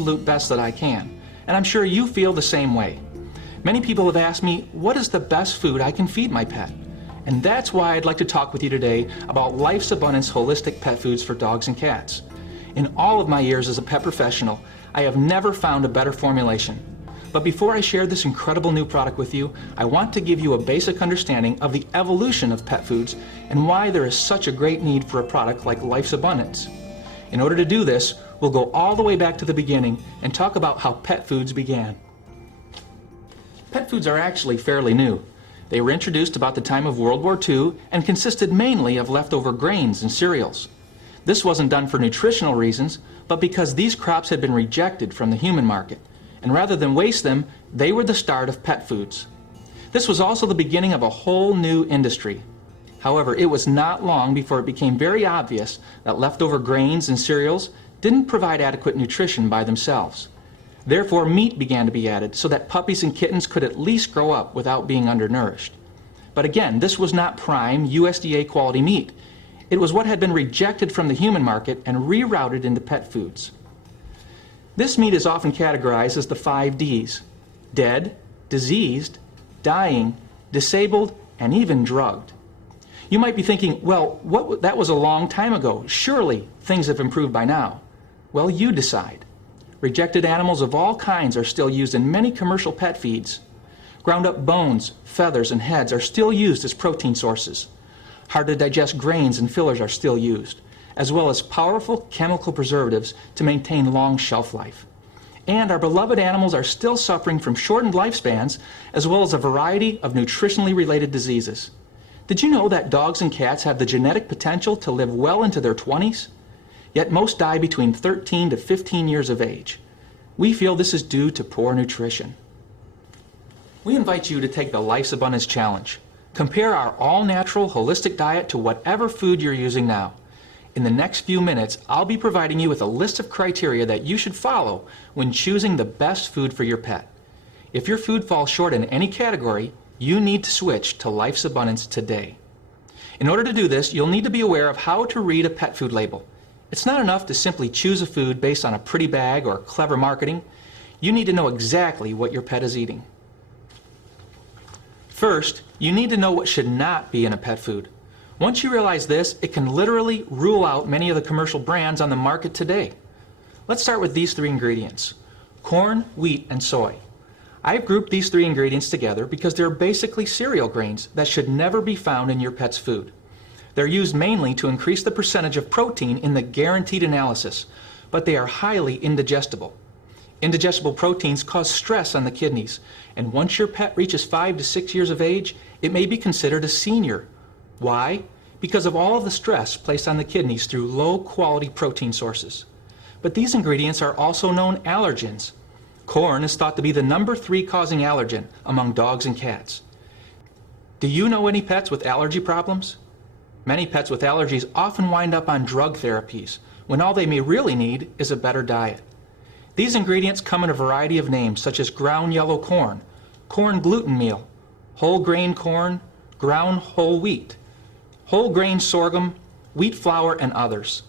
absolute best that I can, and I'm sure you feel the same way. Many people have asked me, what is the best food I can feed my pet? And that's why I'd like to talk with you today about Life's Abundance Holistic Pet Foods for Dogs and Cats. In all of my years as a pet professional, I have never found a better formulation. But before I share this incredible new product with you, I want to give you a basic understanding of the evolution of pet foods and why there is such a great need for a product like Life's Abundance. In order to do this, we'll go all the way back to the beginning and talk about how pet foods began. Pet foods are actually fairly new. They were introduced about the time of World War II and consisted mainly of leftover grains and cereals. This wasn't done for nutritional reasons, but because these crops had been rejected from the human market, and rather than waste them, they were the start of pet foods. This was also the beginning of a whole new industry. However, it was not long before it became very obvious that leftover grains and cereals didn't provide adequate nutrition by themselves. Therefore, meat began to be added so that puppies and kittens could at least grow up without being undernourished. But again, this was not prime USDA quality meat. It was what had been rejected from the human market and rerouted into pet foods. This meat is often categorized as the 5 Ds: dead, diseased, dying, disabled, and even drugged. You might be thinking, well, that was a long time ago. Surely things have improved by now. Well, you decide. Rejected animals of all kinds are still used in many commercial pet feeds. Ground up bones, feathers, and heads are still used as protein sources. Hard to digest grains and fillers are still used, as well as powerful chemical preservatives to maintain long shelf life. And our beloved animals are still suffering from shortened lifespans, as well as a variety of nutritionally related diseases. Did you know that dogs and cats have the genetic potential to live well into their 20s? Yet most die between 13 to 15 years of age. We feel this is due to poor nutrition. We invite you to take the Life's Abundance Challenge. Compare our all-natural, holistic diet to whatever food you're using now. In the next few minutes, I'll be providing you with a list of criteria that you should follow when choosing the best food for your pet. If your food falls short in any category, you need to switch to Life's Abundance today. In order to do this, you'll need to be aware of how to read a pet food label. It's not enough to simply choose a food based on a pretty bag or clever marketing. You need to know exactly what your pet is eating. First, you need to know what should not be in a pet food. Once you realize this, it can literally rule out many of the commercial brands on the market today. Let's start with these 3 ingredients: corn, wheat, and soy. I've grouped these 3 ingredients together because they're basically cereal grains that should never be found in your pet's food. They're used mainly to increase the percentage of protein in the guaranteed analysis, but they are highly indigestible. Indigestible proteins cause stress on the kidneys, and once your pet reaches 5 to 6 years of age, it may be considered a senior. Why? Because of all of the stress placed on the kidneys through low-quality protein sources. But these ingredients are also known allergens. Corn is thought to be the number 3 causing allergen among dogs and cats. Do you know any pets with allergy problems? Many pets with allergies often wind up on drug therapies, when all they may really need is a better diet. These ingredients come in a variety of names, such as ground yellow corn, corn gluten meal, whole grain corn, ground whole wheat, whole grain sorghum, wheat flour, and others.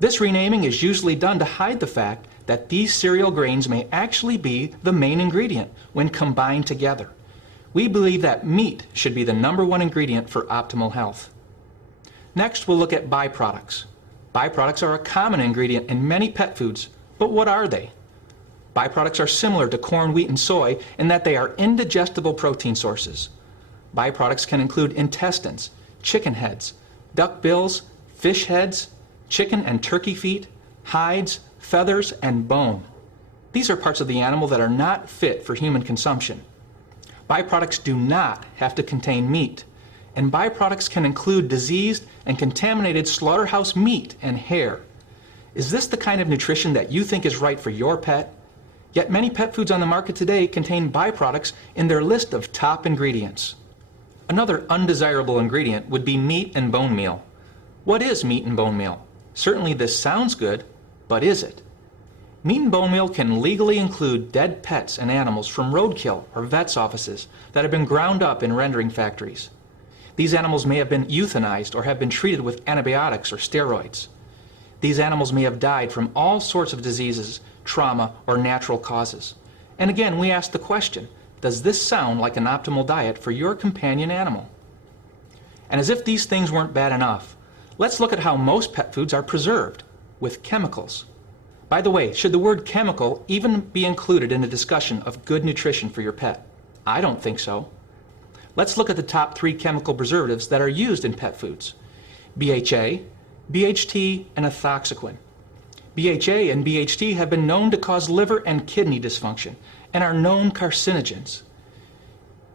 This renaming is usually done to hide the fact that these cereal grains may actually be the main ingredient when combined together. We believe that meat should be the number 1 ingredient for optimal health. Next, we'll look at byproducts. Byproducts are a common ingredient in many pet foods, but what are they? Byproducts are similar to corn, wheat, and soy in that they are indigestible protein sources. Byproducts can include intestines, chicken heads, duck bills, fish heads, chicken and turkey feet, hides, feathers, and bone. These are parts of the animal that are not fit for human consumption. Byproducts do not have to contain meat, and byproducts can include diseased and contaminated slaughterhouse meat and hair. Is this the kind of nutrition that you think is right for your pet? Yet many pet foods on the market today contain byproducts in their list of top ingredients. Another undesirable ingredient would be meat and bone meal. What is meat and bone meal? Certainly this sounds good, but is it? Meat and bone meal can legally include dead pets and animals from roadkill or vets' offices that have been ground up in rendering factories. These animals may have been euthanized or have been treated with antibiotics or steroids. These animals may have died from all sorts of diseases trauma, or natural causes. And again, we ask the question, does this sound like an optimal diet for your companion animal? And as if these things weren't bad enough, let's look at how most pet foods are preserved, with chemicals. By the way, should the word chemical even be included in a discussion of good nutrition for your pet? I don't think so. Let's look at the top 3 chemical preservatives that are used in pet foods: BHA, BHT, and ethoxyquin. BHA and BHT have been known to cause liver and kidney dysfunction and are known carcinogens.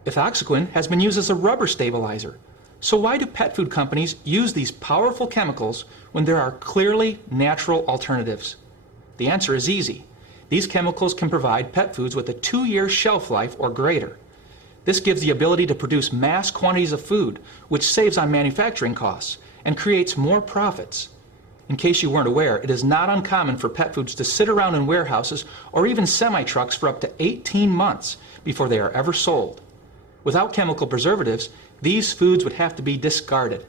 Ethoxyquin has been used as a rubber stabilizer. So why do pet food companies use these powerful chemicals when there are clearly natural alternatives? The answer is easy. These chemicals can provide pet foods with a 2-year shelf life or greater. This gives the ability to produce mass quantities of food, which saves on manufacturing costs and creates more profits. In case you weren't aware, it is not uncommon for pet foods to sit around in warehouses or even semi-trucks for up to 18 months before they are ever sold. Without chemical preservatives, these foods would have to be discarded.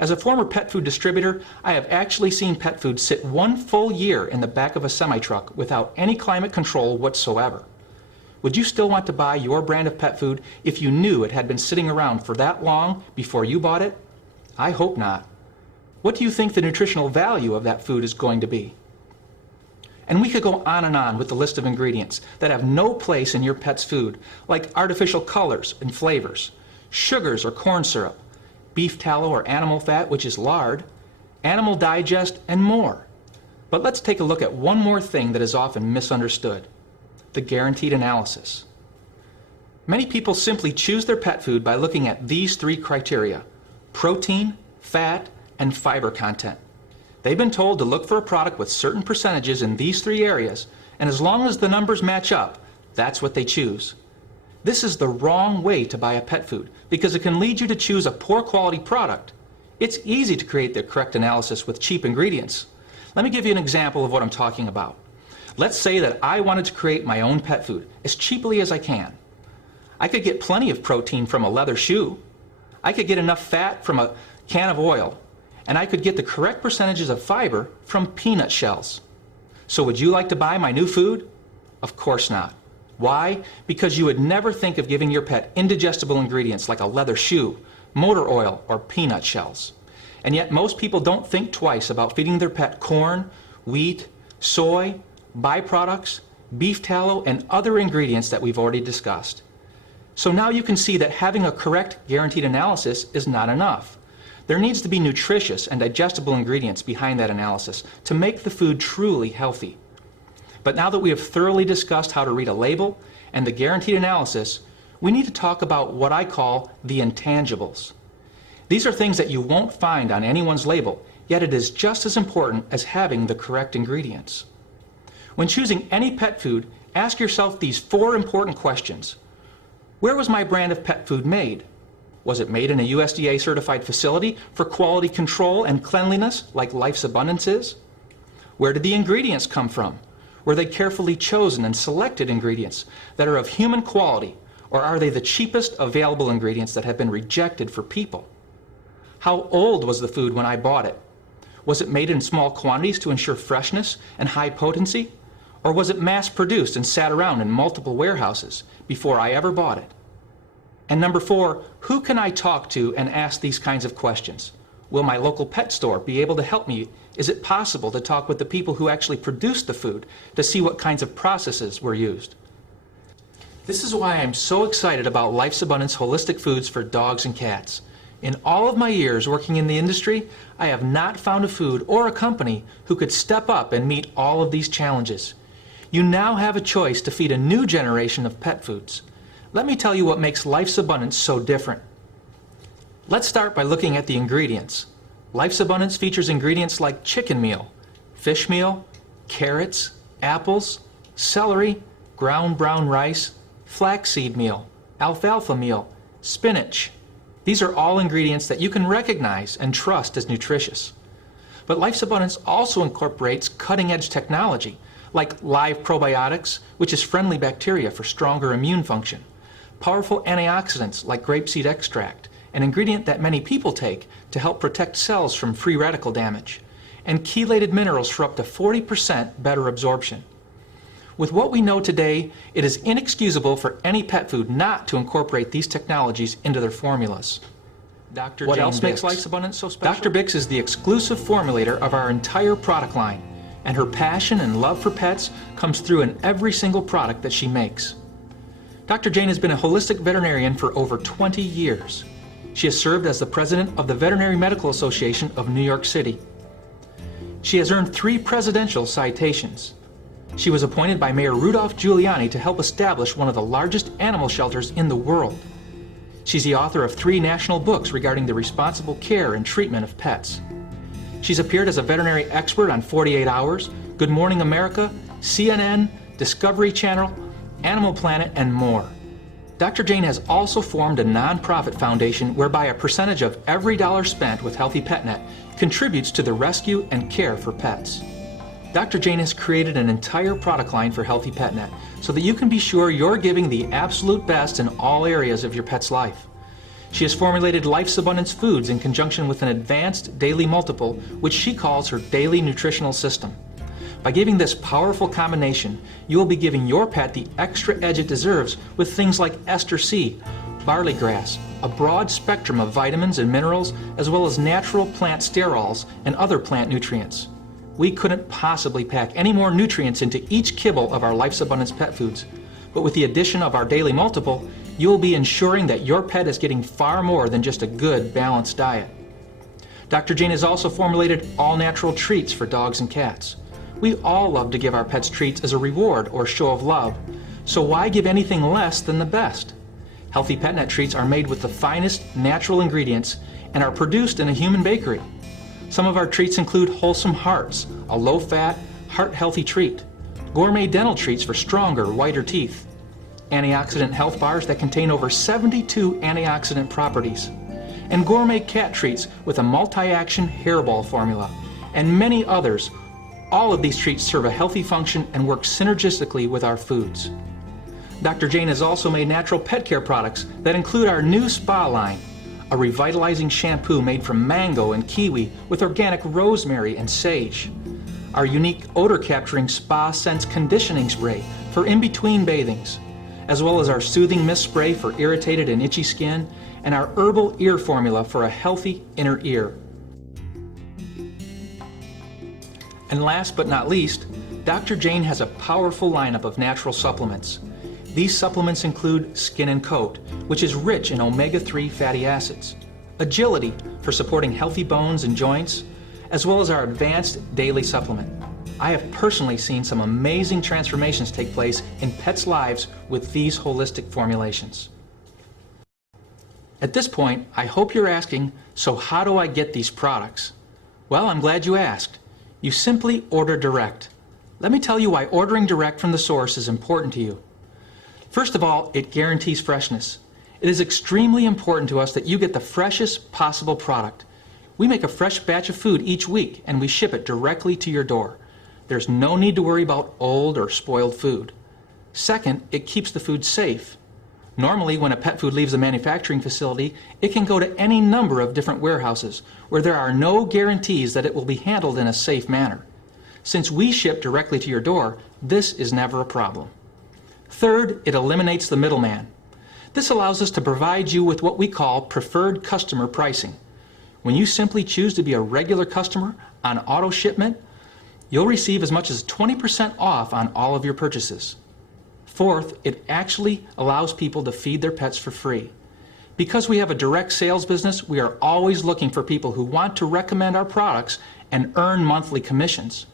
As a former pet food distributor, I have actually seen pet food sit 1 full year in the back of a semi-truck without any climate control whatsoever. Would you still want to buy your brand of pet food if you knew it had been sitting around for that long before you bought it? I hope not. What do you think the nutritional value of that food is going to be? And we could go on with the list of ingredients that have no place in your pet's food, like artificial colors and flavors, sugars or corn syrup, beef tallow or animal fat, which is lard, animal digest, and more. But let's take a look at one more thing that is often misunderstood: the guaranteed analysis. Many people simply choose their pet food by looking at these 3 criteria: protein, fat, and fiber content. They've been told to look for a product with certain percentages in these 3 areas, and as long as the numbers match up, that's what they choose. This is the wrong way to buy a pet food because it can lead you to choose a poor quality product. It's easy to create the correct analysis with cheap ingredients. Let me give you an example of what I'm talking about. Let's say that I wanted to create my own pet food as cheaply as I can. I could get plenty of protein from a leather shoe. I could get enough fat from a can of oil. And I could get the correct percentages of fiber from peanut shells. So would you like to buy my new food? Of course not. Why? Because you would never think of giving your pet indigestible ingredients like a leather shoe, motor oil, or peanut shells. And yet most people don't think twice about feeding their pet corn, wheat, soy, byproducts, beef tallow, and other ingredients that we've already discussed. So now you can see that having a correct guaranteed analysis is not enough. There needs to be nutritious and digestible ingredients behind that analysis to make the food truly healthy. But now that we have thoroughly discussed how to read a label and the guaranteed analysis, we need to talk about what I call the intangibles. These are things that you won't find on anyone's label, yet it is just as important as having the correct ingredients. When choosing any pet food, ask yourself these 4 important questions. Where was my brand of pet food made? Was it made in a USDA certified facility for quality control and cleanliness like Life's Abundance is? Where did the ingredients come from? Were they carefully chosen and selected ingredients that are of human quality, or are they the cheapest available ingredients that have been rejected for people? How old was the food when I bought it? Was it made in small quantities to ensure freshness and high potency? Or was it mass produced and sat around in multiple warehouses before I ever bought it? And number 4, who can I talk to and ask these kinds of questions? Will my local pet store be able to help me? Is it possible to talk with the people who actually produce the food to see what kinds of processes were used? This is why I'm so excited about Life's Abundance holistic foods for dogs and cats. In all of my years working in the industry, I have not found a food or a company who could step up and meet all of these challenges. You now have a choice to feed a new generation of pet foods. Let me tell you what makes Life's Abundance so different. Let's start by looking at the ingredients. Life's Abundance features ingredients like chicken meal, fish meal, carrots, apples, celery, ground brown rice, flaxseed meal, alfalfa meal, spinach. These are all ingredients that you can recognize and trust as nutritious. But Life's Abundance also incorporates cutting-edge technology like live probiotics, which is friendly bacteria for stronger immune function, powerful antioxidants like grapeseed extract, an ingredient that many people take to help protect cells from free radical damage, and chelated minerals for up to 40% better absorption. With what we know today, it is inexcusable for any pet food not to incorporate these technologies into their formulas. What else makes Life's Abundance so special? Dr. Bix is the exclusive formulator of our entire product line, and her passion and love for pets comes through in every single product that she makes. Dr. Jane has been a holistic veterinarian for over 20 years. She has served as the president of the Veterinary Medical Association of New York City. She has earned 3 presidential citations. She was appointed by Mayor Rudolph Giuliani to help establish one of the largest animal shelters in the world. She's the author of 3 national books regarding the responsible care and treatment of pets. She's appeared as a veterinary expert on 48 Hours, Good Morning America, CNN, Discovery Channel, Animal Planet, and more. Dr. Jane has also formed a nonprofit foundation whereby a percentage of every dollar spent with Healthy PetNet contributes to the rescue and care for pets. Dr. Jane has created an entire product line for Healthy PetNet so that you can be sure you're giving the absolute best in all areas of your pet's life. She has formulated Life's Abundance foods in conjunction with an advanced daily multiple, which she calls her daily nutritional system. By giving this powerful combination, you will be giving your pet the extra edge it deserves with things like ester C, barley grass, a broad spectrum of vitamins and minerals, as well as natural plant sterols and other plant nutrients. We couldn't possibly pack any more nutrients into each kibble of our Life's Abundance pet foods. But with the addition of our daily multiple, you will be ensuring that your pet is getting far more than just a good, balanced diet. Dr. Jane has also formulated all-natural treats for dogs and cats. We all love to give our pets treats as a reward or show of love, so why give anything less than the best? Healthy PetNet treats are made with the finest natural ingredients and are produced in a human bakery. Some of our treats include Wholesome Hearts, a low-fat, heart-healthy treat, gourmet dental treats for stronger, whiter teeth, antioxidant health bars that contain over 72 antioxidant properties, and gourmet cat treats with a multi-action hairball formula, and many others. All of these treats serve a healthy function and work synergistically with our foods. Dr. Jane has also made natural pet care products that include our new spa line, a revitalizing shampoo made from mango and kiwi with organic rosemary and sage, our unique odor-capturing Spa Sense conditioning spray for in-between bathings, as well as our soothing mist spray for irritated and itchy skin, and our herbal ear formula for a healthy inner ear. And last but not least, Dr. Jane has a powerful lineup of natural supplements. These supplements include Skin and Coat, which is rich in omega-3 fatty acids, Agility for supporting healthy bones and joints, as well as our advanced daily supplement. I have personally seen some amazing transformations take place in pets' lives with these holistic formulations. At this point, I hope you're asking, so how do I get these products? Well, I'm glad you asked. You simply order direct. Let me tell you why ordering direct from the source is important to you. First of all, it guarantees freshness. It is extremely important to us that you get the freshest possible product. We make a fresh batch of food each week and we ship it directly to your door. There's no need to worry about old or spoiled food. Second, it keeps the food safe. Normally, when a pet food leaves a manufacturing facility, it can go to any number of different warehouses where there are no guarantees that it will be handled in a safe manner. Since we ship directly to your door, this is never a problem. Third, it eliminates the middleman. This allows us to provide you with what we call preferred customer pricing. When you simply choose to be a regular customer on auto shipment, you'll receive as much as 20% off on all of your purchases. Fourth, it actually allows people to feed their pets for free. Because we have a direct sales business, we are always looking for people who want to recommend our products and earn monthly commissions.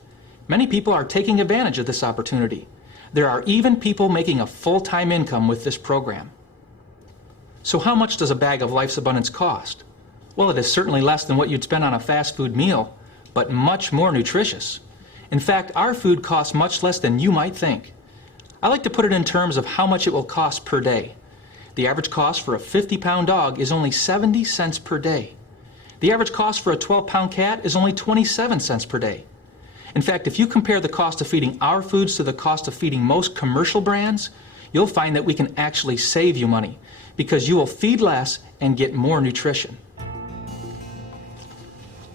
Many people are taking advantage of this opportunity. There are even people making a full-time income with this program. So how much does a bag of Life's Abundance cost? Well, it is certainly less than what you'd spend on a fast food meal, but much more nutritious. In fact, our food costs much less than you might think. I like to put it in terms of how much it will cost per day. The average cost for a 50-pound dog is only 70 cents per day. The average cost for a 12-pound cat is only 27 cents per day. In fact, if you compare the cost of feeding our foods to the cost of feeding most commercial brands, you'll find that we can actually save you money because you will feed less and get more nutrition.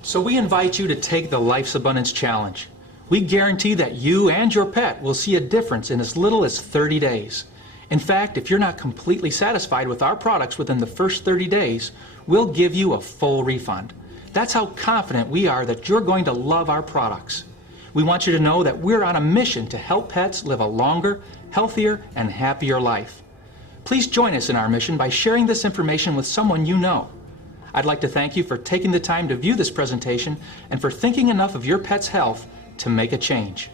So we invite you to take the Life's Abundance Challenge. We guarantee that you and your pet will see a difference in as little as 30 days. In fact, if you're not completely satisfied with our products within the first 30 days, we'll give you a full refund. That's how confident we are that you're going to love our products. We want you to know that we're on a mission to help pets live a longer, healthier, and happier life. Please join us in our mission by sharing this information with someone you know. I'd like to thank you for taking the time to view this presentation and for thinking enough of your pet's health to make a change.